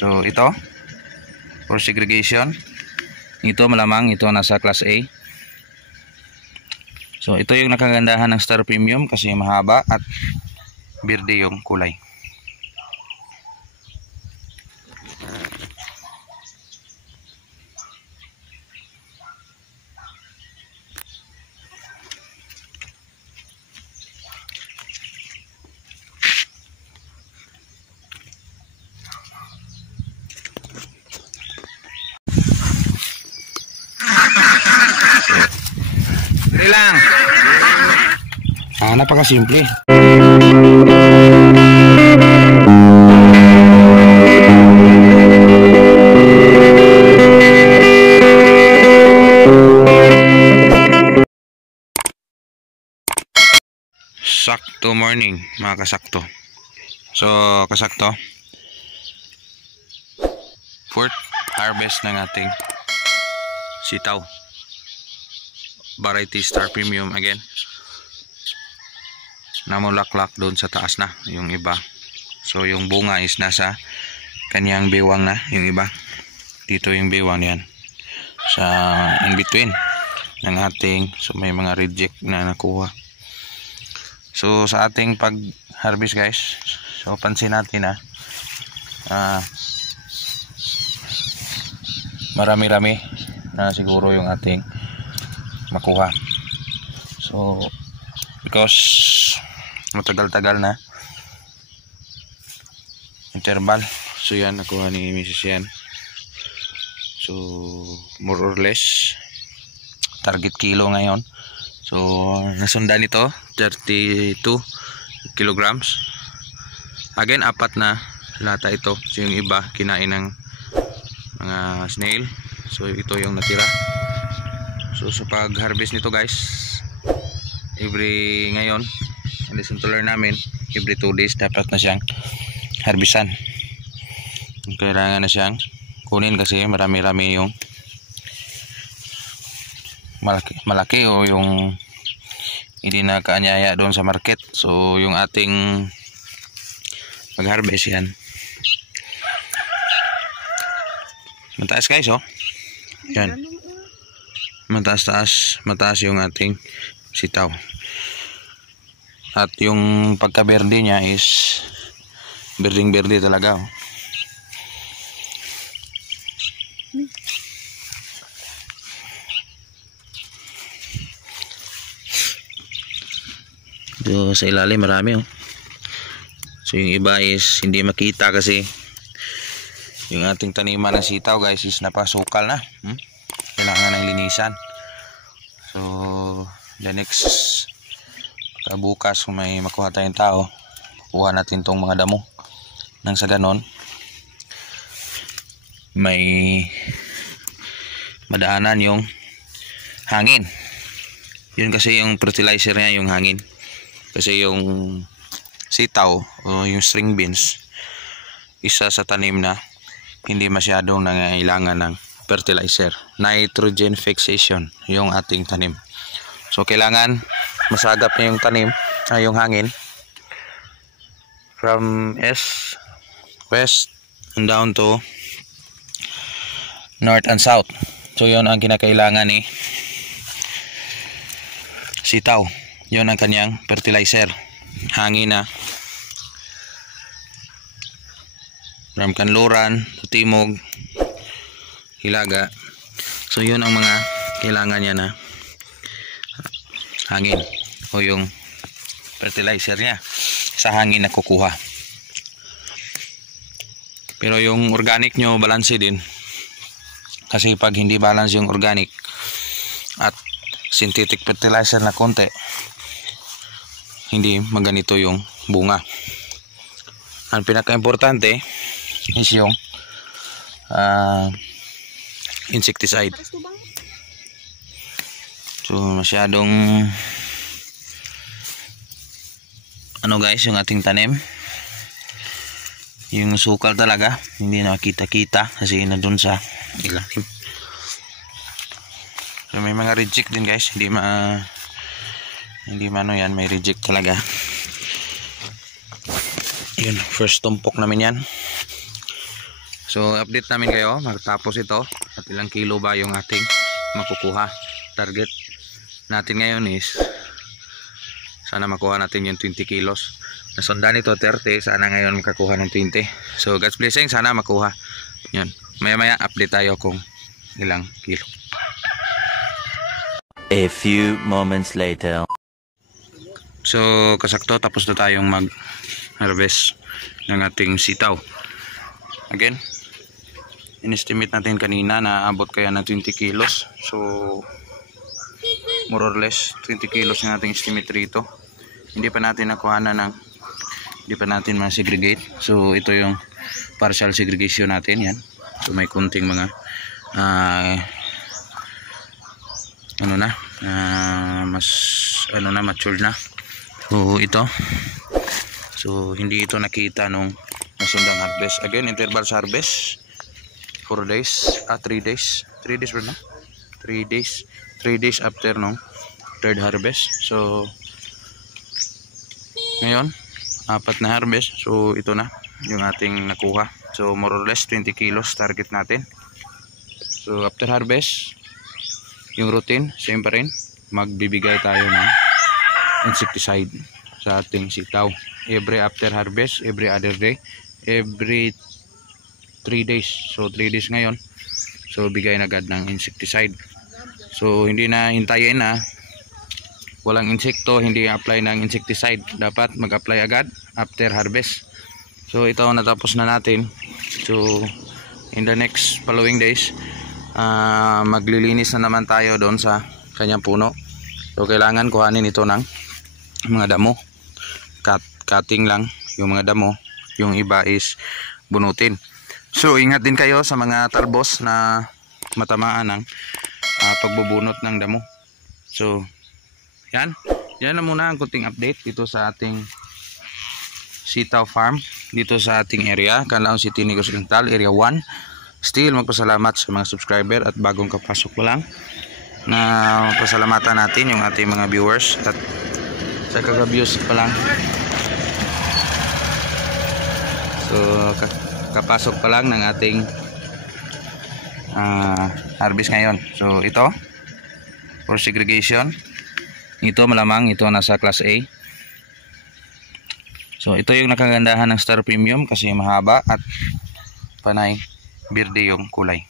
So ito for segregation. Ito malamang ito nasa class A. So ito yung nakagandahan ng Star Premium kasi mahaba at berde yung kulay. Lang. Napakasimple. Sakto morning, mga kasakto. So, kasakto. Fourth harvest ng ating sitaw. Variety Star Premium again. Namulaklak doon sa taas na yung iba. So yung bunga is nasa kanyang bewang na yung iba. Dito yung bewang yan. Sa in between ng ating, so may mga reject na nakuha. So sa ating pag harvest guys, so pansin natin marami-rami na siguro yung ating makuha. So because matagal-tagal na interval, so yan nakuha ni Mrs. yan. So more or less target kilo ngayon. So nasundan ito 32 kilograms. Again, apat na lata ito. So yung iba kinain ng mga snail. So ito yung natira. So sa pag-harvest nito guys, ngayon, lesson to learn namin, every 2 days dapat na siyang harvestan. Kailangan na siyang kunin kasi marami-rami yung malaki o yung hindi na kaanyaya doon sa market. So yung ating pag-harvest yan. Mataas guys, oh. Yan. Mataas yung ating sitaw. At yung pagka-berde niya is berding-berde talaga. So, sa ilalim marami. So yung iba is hindi makita kasi yung ating taniman ng sitaw guys is napasukal na. Kailangan ng linisan. So the next bukas kung may makuha tayong tao, kuha natin tong mga damo nang sa ganon may madaanan yung hangin. Yun kasi yung fertilizer niya, yung hangin. Kasi yung sitaw o yung string beans, isa sa tanim na hindi masyadong nangailangan ng fertilizer. Nitrogen fixation yung ating tanim. So kailangan masagap niya yung tanim, yung hangin from west and down to north and south. So yun ang kinakailangan ni sitaw. Yun ang kanyang fertilizer. Hangin na from kanluran, timog, hilaga. So yun ang mga kailangan niya na hangin o yung fertilizer niya sa hangin na kukuha. Pero yung organic nyo balance din, kasi pag hindi balance yung organic at synthetic fertilizer na konti, hindi maganito yung bunga. Ang pinaka-importante is yung insecticide. So masyadong guys, yung ating tanim, yung sukal talaga hindi nakita-kita kasi na dun sa ilalim. So may mga reject din guys, hindi yan, may reject talaga. Yun, first tumpok namin yan. So update namin kayo matapos ito at ilang kilo ba yung ating makukuha. Target natin ngayon is sana makuha natin yung 20 kilos. Nasundan ito 30, sana ngayon makakuha ng 20. So God's blessing, sana makuha. Yan. Maya update tayo kung ilang kilo. A few moments later. So kasakto tapos na tayong mag harvest ng ating sitaw. Again, in-estimate natin kanina na abot kaya ng 20 kilos. So more or less 20 kilos yung ating estimate rito. Hindi pa natin ma-segregate. So ito yung partial segregation natin, yan. So may kunting mga mature na. So ito. So hindi ito nakita nung nasundang harvest. Again, interval sa harvest 4 days, 3 days. 3 days ba na? 3 days. 3 days after nung third harvest. So ngayon, 4 na harvest. So ito na yung ating nakuha. So more or less 20 kilos target natin. So after harvest, yung routine same pa rin. Magbibigay tayo ng insecticide sa ating sitaw. Every after harvest, every other day, every 3 days. So 3 days ngayon. So bigay na agad ng insecticide. So hindi na hintayin na walang insekto, hindi apply ng insecticide. Dapat mag-apply agad after harvest. So ito natapos na natin. So in the next following days, maglilinis na naman tayo doon sa kanyang puno. So kailangan kuhanin ito ng mga damo. Cutting lang yung mga damo. Yung iba is bunutin. So ingat din kayo sa mga talbos na matamaan ng pagbubunot ng damo. So yan na muna ang kunting update dito sa ating sitaw farm, dito sa ating area, Canlaon City, Negros Oriental, Area 1. Still magpasalamat sa mga subscriber at bagong kapasok pa lang, na pasalamatan natin yung ating mga viewers at sa kaka-views pa lang. So kapasok pa lang ng ating harvest ngayon. So ito for segregation, ito malamang ito nasa class A. So ito yung nakagandahan ng Star Premium kasi mahaba at panay berde yung kulay.